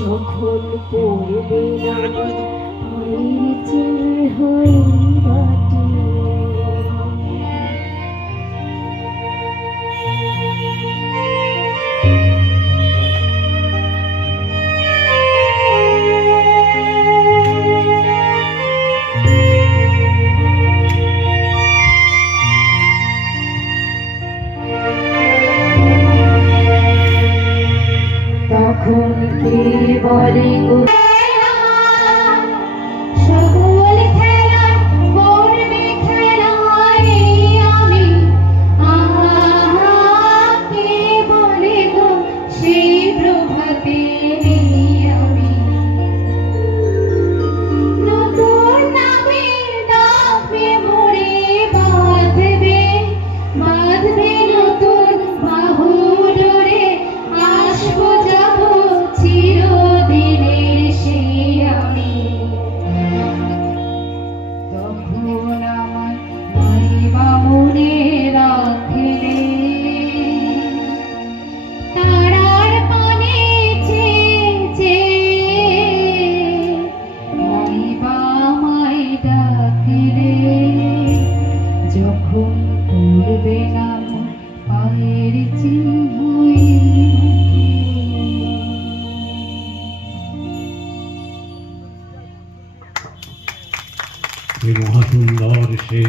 যখন পড়বে না মায়ের চেয়ে হয় মাটি তখন কে বলে গো সকল খেলা করবে খেলায় আমি কে বলে গো সেই প্রভাতে আমি নতুন নামে ডাকবে মোরে বাঁধবে বাঁধবে নতুন বাহু ডোরে আসবো যাবো চিরদিনের সেই আমি তখন আমার মাইবা মনে রাখিলে তারার পানে চেয়ে মাইবা আমায় ডাকিলে যখন পড়বে না পায়ের চিহ্ন মহাসুন্দর সে